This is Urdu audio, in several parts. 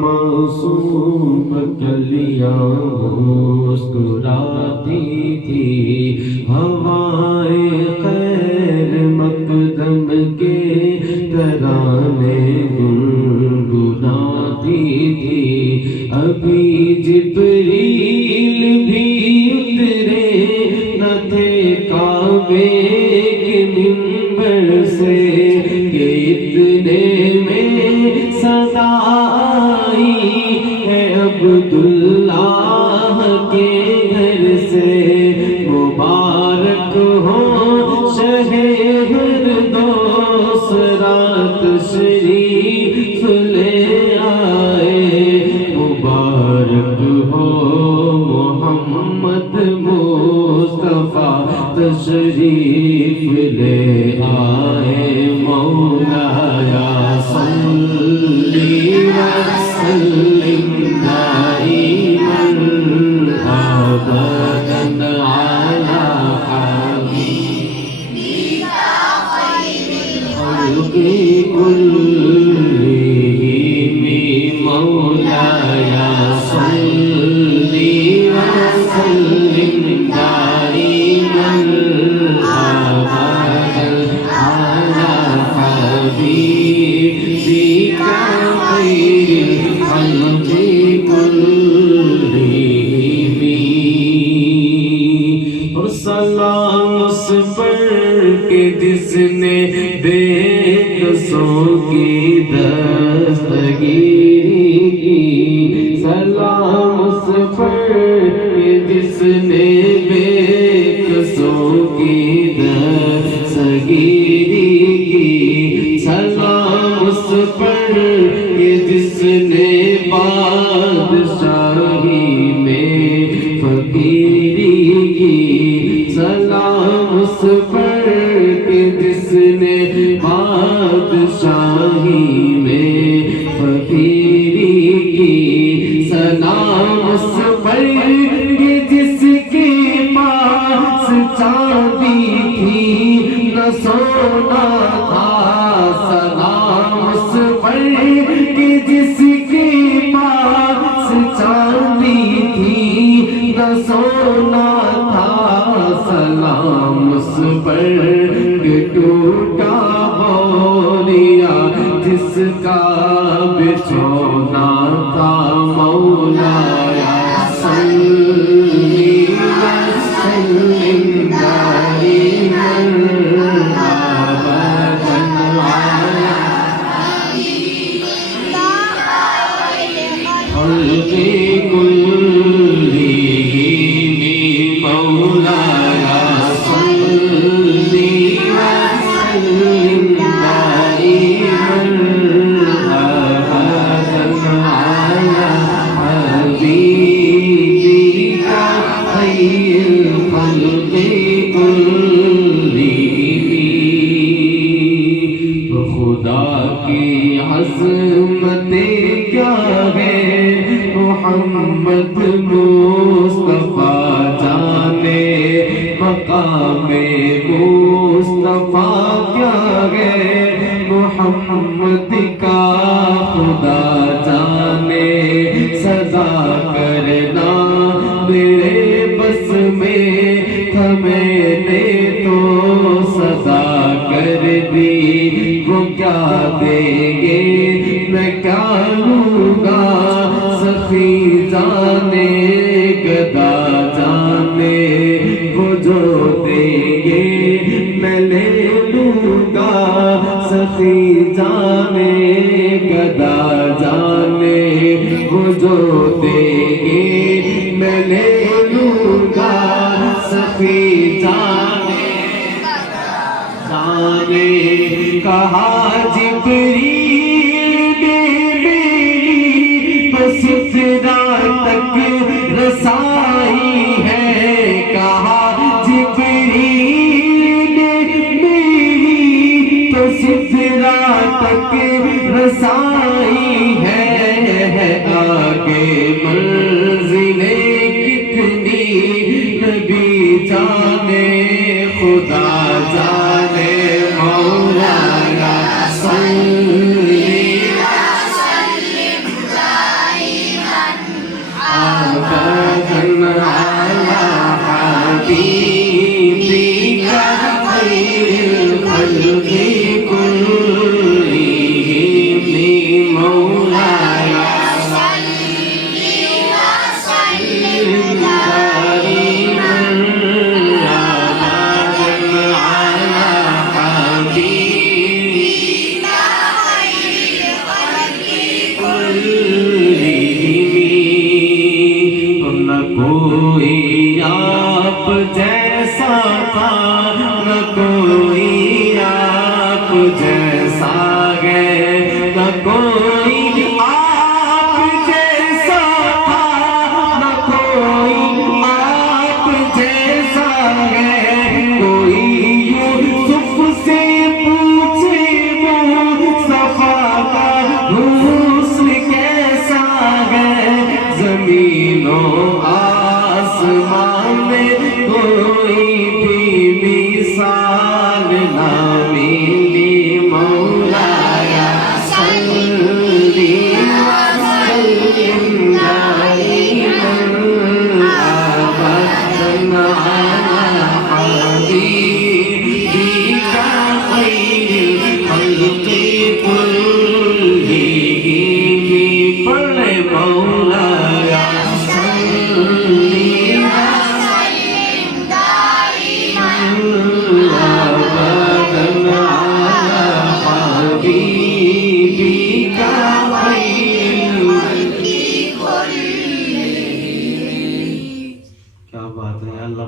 معصوم کلیاں مسکراتی تھی، ہوائیں خیر مقدم کے ترانے گنگناتی تھی۔ ابھی جبریل بھی اترے نہ تھے کعبے کے منبر سے کہ اتنے میں صدا آئی ہے عبداللہ کے گھر سے۔ مبارک ہو شہ فردوس رات شریف لے آئے، مبارک ہو محمد مصطفیٰ تشریف لے آئے۔ مولایا صلی وسلم دائما ابدا علی حبیبک خیر الخلق كلهم۔ مولایا صلی وسلم دائما ابدا علی حبیبک خیر الخلق كلهم۔ اور سلام اس پر کہ جس نے بے کسوں کی دستگیری کی، سلام اس پر کہ جس نے بے کسوں کی دستگیری کی، سلام اس پر کہ جس نے بادشاہی میں فقیری کی، سلام اس پر کہ جس نے بادشاہی میں فقیری کی، سلام اس پر کہ جس کے پاس چاندی تھی نہ سونا تھا، سلام اس پر کہ جس کے پاس چاندی تھی نہ سونا تھا، سلام اس پر کہ ٹوٹا بوریا جس کا بچھونا تھا۔ مولایا صلی وسلم دائما ابدا علی خلق كلهم۔ مولایا صلی وسلم دائما ابدا علی حبیبک خیر الخلق كلهم۔ خدا کی عظمتیں کیا ہے محمد مصطفیٰ جانے، مقام مصطفیٰ کیا ہے محمد کا خدا جانے۔ سزا کرنا میرے بس میں تھا، میں نے تو سزا کر دی، وہ کیا دیں گے میں کیا لوں گا، سخی جانے گدا جانے، وہ جو دیں گے میں لے لوں گا، سخی جانے گدا جانے، وہ جو دیں گے میں لے لوں گا، سخی جانے جانے۔ کہا جبریل نے میری پسرا تک رسائی ہے، کہا جبریل نے میری پسرا تک رسائی ہے، آگے منزلیں کتنی نبی جانے خدا جانے۔ مولانا صلی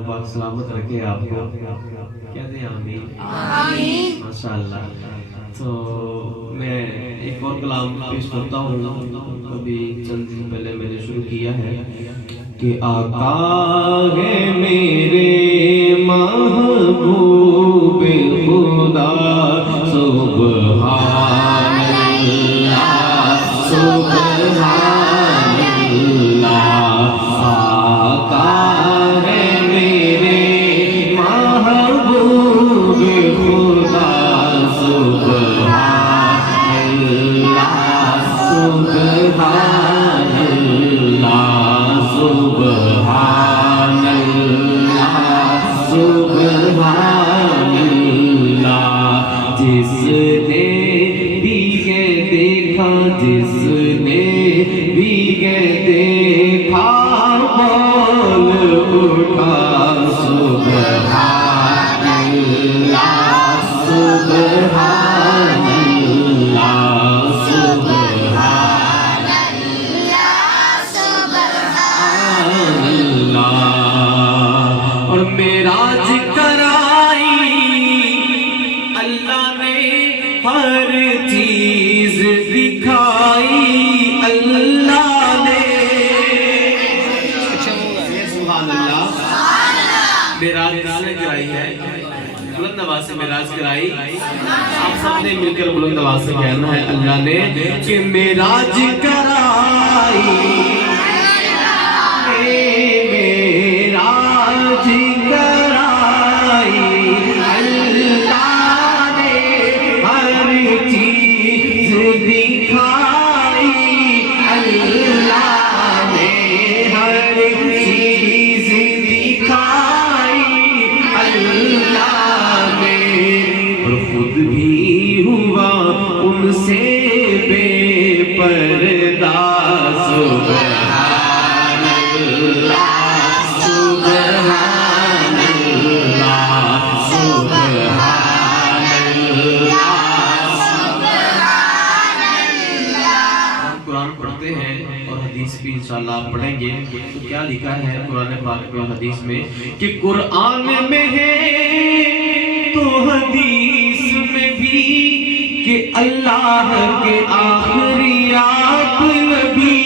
پاک سلامت رکھے آپ کو، کہتے ہیں آمین آمین ماشاءاللہ۔ تو میں ایک اور کلام پیش کرتا ہوں، ابھی چند دن پہلے میں نے شروع کیا ہے کہ آقا ہے میرے محبوب خدا سبحان اللہ سبحان اللہ، آقا ہے میرے محبوب خدا سبحان اللہ سبحان اللہ سبحان اللہ سبحان اللہ، جس نے بھی یہ دیکھا، جس نے بھی یہ دیکھا بول اٹھا سبحان اللہ سبحان اللہ سبحان اللہ۔ اور معراج کرائی اللہ نے، ہر چیز دکھائی اللہ نے، سبحان اللہ۔ معراج کرائی ہے، بلند آواز سے معراج کرائی، آپ سب نے مل کر بلند آواز سے کہنا ہے اللہ نے کہ معراج کرائی، معراج کرائی اللہ نے، ہر چیز دکھائی اللہ نے، ہر چیز دکھائی اللہ نے، اور خود بھی ہوا ان سے بے پردہ سبحان اللہ سبحان اللہ سبحان اللہ سبحان اللہ۔ قرآن پڑھتے ہیں اور حدیث بھی انشاءاللہ آپ پڑھیں گے تو کیا لکھا ہے قرآن پاک میں حدیث میں کہ قرآن میں ہے تو حدیث میں بھی کہ اللہ کے آخری آپ نبی،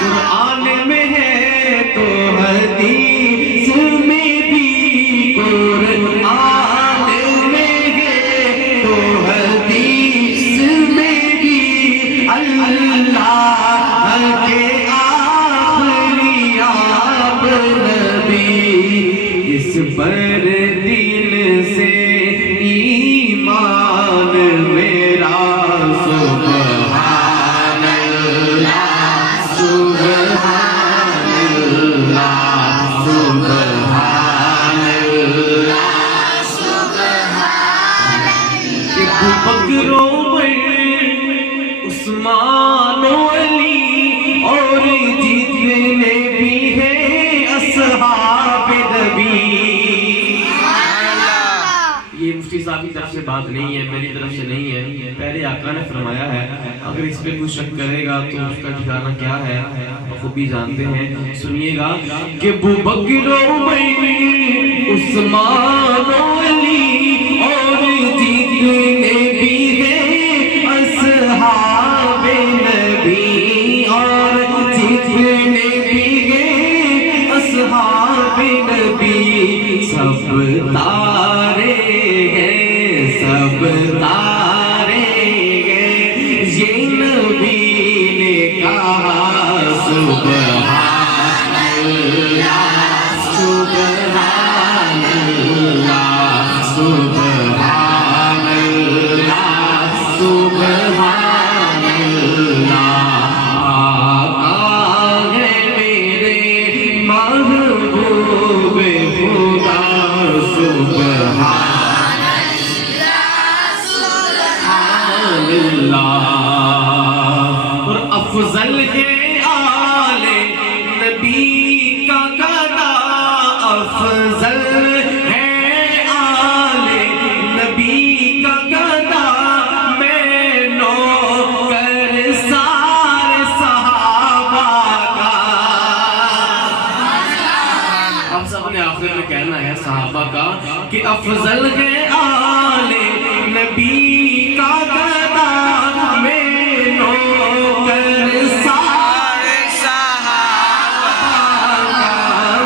قرآن میں ہے تو حدیث میں بھی، قرآن میں ہے تو حدیث میں بھی، اللہ کے آخری آپ نبی، اس پر دل سے ایمان میرا سبحان اللہ سبحان اللہ سبحان اللہ سبحان اللہ۔ بکر عثمان و علی اور جتنے بھی ہیں اصحاب نبی، یہ مفتی صاحب کی طرف سے بات نہیں ہے، میری طرف سے نہیں ہے، پہلے آقا نے فرمایا ہے، اگر اس پہ کچھ شک کرے گا تو اس کا ٹھکانہ کیا ہے خوبی جانتے ہیں، سنیے گا کہ ابوبکر و عمر عثمان و علی اور جتنے بھی ہیں اصحاب نبی، اور جتنے بھی ہیں اصحاب نبی، سب تارے ہیں سب تارے ہیں، یہ نبی نے کہا سبحان اللہ سبحان اللہ سبحان اللہ سبحان اللہ، آقا ہے میرے محبوب خدا سبحان اللہ، اور افضل ہے آل نبی کا گدا، افضل ہے آل نبی کا گدا، میں نوکر سارے صحابہ کا، کہ افضل ہے آل نبی کا گدا میں نوکر سارے صحابہ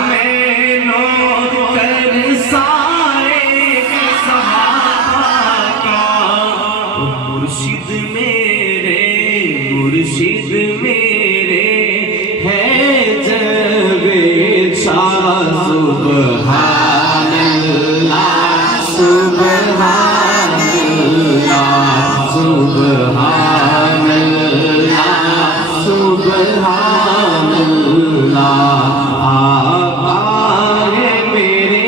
میں نوکر سارے صحابہ کا مرشد میرے ہے جاوید شاہ سبحان اللہ سبحان اللہ سبحان اللہ سبحان اللہ آقا ہے میرے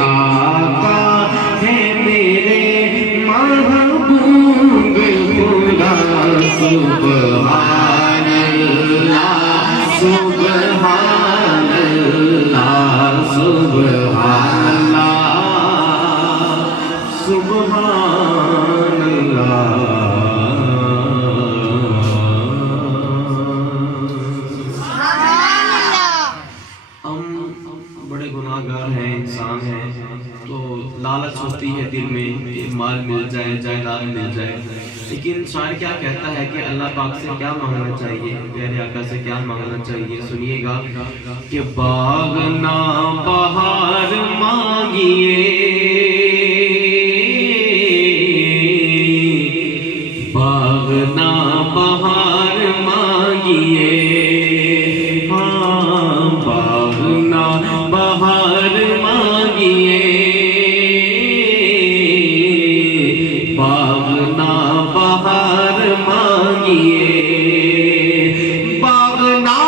آقا ہے میرے محبوب خدا سبحان اللہ سبحان اللہ سبحان اللہ سبحان اللہ ہم بڑے گناہگار ہیں انسان ہیں تو لالچ ہوتی ہے دل میں کہ مال مل جائے جائیداد مل جائے لیکن شاعر کیا کہتا ہے کہ اللہ پاک سے کیا مانگنا چاہیے پیارے آقا سے کیا مانگنا چاہیے سنیے گا کہ باغ نہ بہار مانگیے باغ نہ بہار مانگیے ہاں باغ نہ بہار مانگیے باغ نہ بہار مانگیے باغ نہ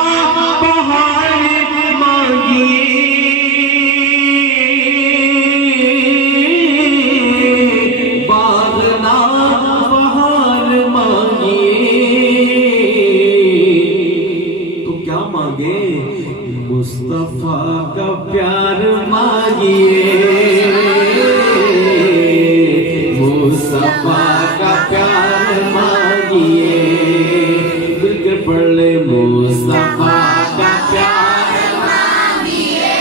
بہار مانگیے باغ نہ بہار مانگیے تو کیا مانگے مصطفیٰ کا پیار مانگیے مصطفیٰ کا پیار مانگیے دل کے پڑھ لے مصطفیٰ کا پیار مانگیے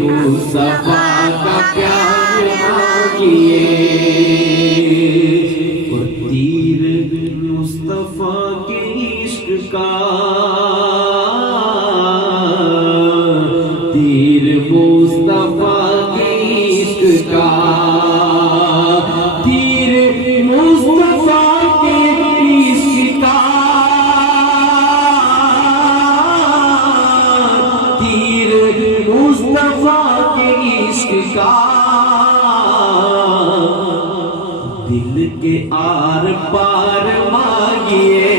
مصطفیٰ کا پیار مانگیے اور تیر مصطفیٰ کے عشق کا تیر مصطفیٰ کے عشق کا تیر مصطفیٰ کے عشق کا تیر مصطفیٰ کے عشق کا دل کے آر پار مانگیے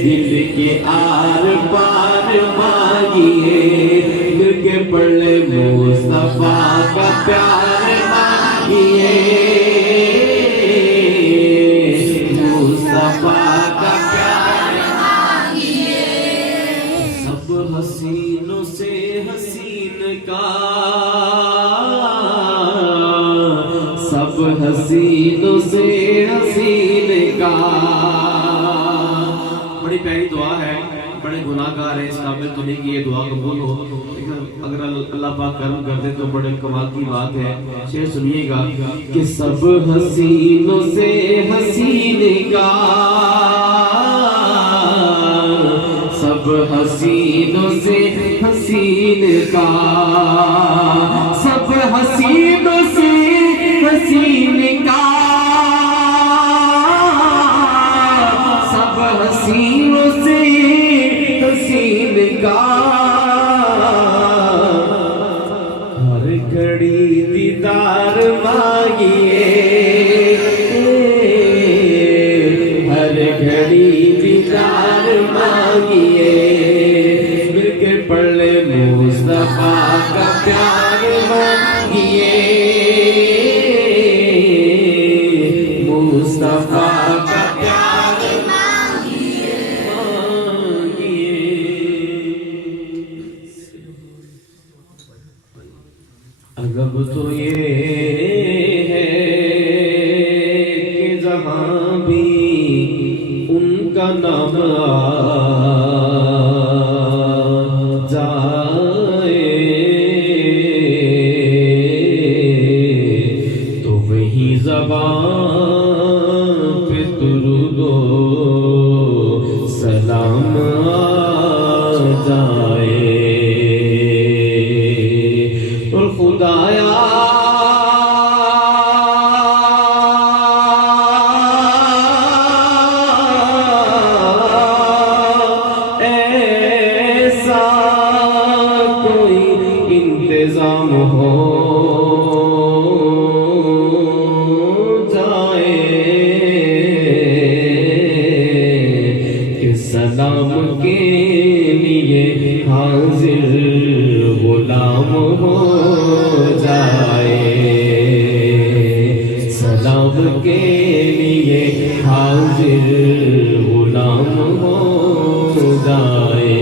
دل کے آر پار مانگیے دل کے پڑھ لے مصطفیٰ کا پیار مانگیے مصطفیٰ کا پیار مانگیے سب حسینوں سے حسین کا سب حسینوں سے حسین کا بڑی پیاری دعا ہے بڑے گناہگار ہیں اس قابل تو نہیں کہ یہ دعا قبول ہو اگر اللہ پاک کرم کر دے تو بڑے کمال کی بات ہے شعر سنیے گا کہ سب حسینوں سے حسین کا سب حسینوں سے حسین کا سب حسینوں سے حسین کا سب حسینوں سے حسین کا ہر گھڑی دیدار مانگیے ہر گھڑی دیدار مانگیے مل کے پڑھ لے مصطفیٰ کا پیار مانگیے مصطفیٰ کا پیار مانگیے عجب تو یہ ہے کہ جہاں بھی ان کا نام جائے تو وہی زبان پہ درود و سلام جائے اور خدایا انتظام ہو جائے کہ سلام کے لیے حاضر غلام ہو جائے سلام کے لیے حاضر غلام ہو جائے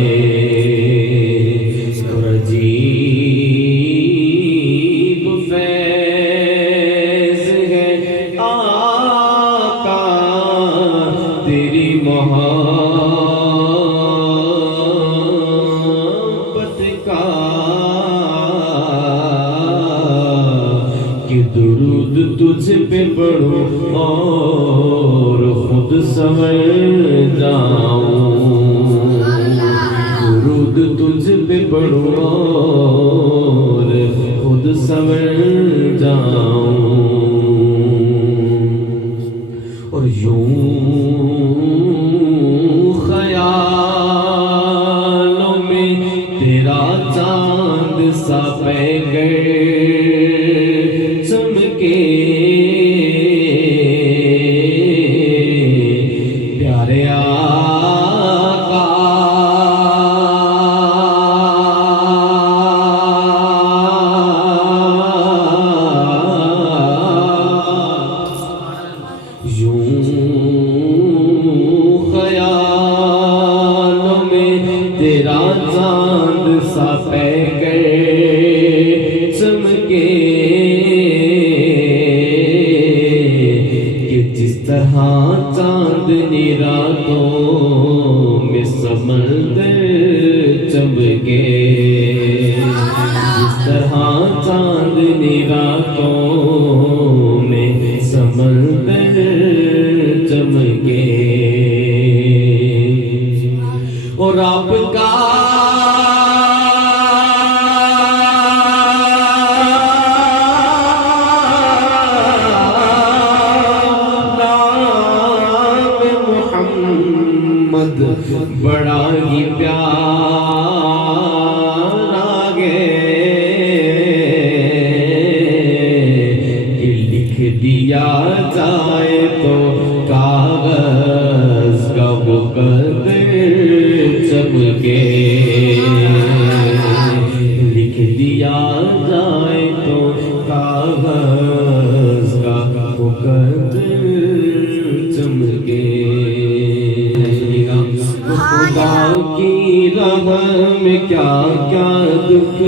درود تجھ پہ پڑھوں اور خود سنور جاؤں درود تجھ پہ پڑھوں اور خود سنور جاؤں اور یوں خیالوں میں تیرا چاند سا پیغام پیارے آقا یوں خیالوں میں تیرا چاند سا پیغام چمکے چاندنی راتوں میں سمندر چمکے جس طرح چاندنی راتوں میں سمندر چمکے اور آپ کا بڑا ہی پیارا گے کہ لکھ دیا جائے تو کاغذ کا وہ قدر چمکے لکھ دیا جائے تو کاغذ کا وہ قدر چمکے خدا کی راہ میں کیا کیا دکھ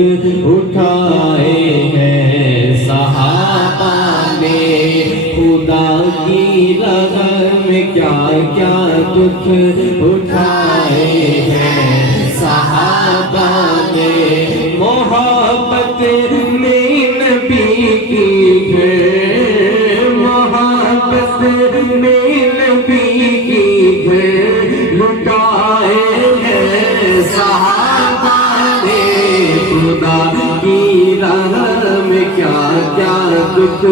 اٹھائے ہیں صحابہ نے خدا کی راہ میں کیا کیا دکھ اٹھائے ہیں صحابہ نے محبت میں نبی کی ہے محبت میں نبی کی ہے لٹائے ہیں صحابہ نے خدا کی راہ میں کیا کیا دکھ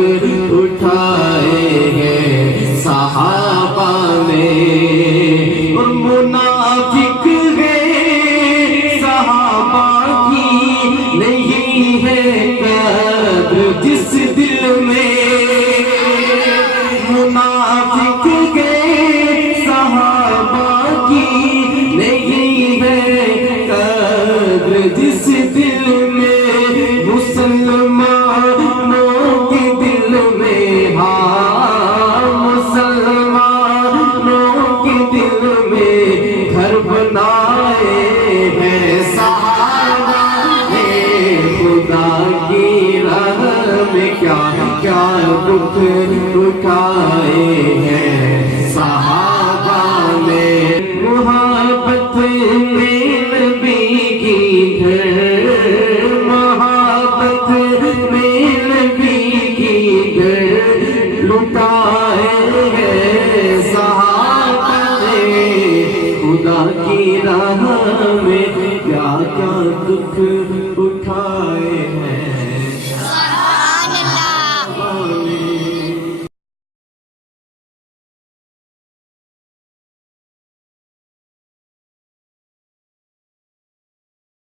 اٹھائے ہیں صحابہ نے اور منافق ہے صحابہ کی نہیں ہے قدر جس دل میں منافق ہے صحابہ کی نہیں ہے قدر جس دل میں مسلمانوں کے دل میں ہاں مسلمانوں کے دل میں گھر بنائے ہیں صحابہ نے خدا کی راہ میں کیا کیا دکھ اٹھائے ہیں صحابہ نے خدا کی راہ میں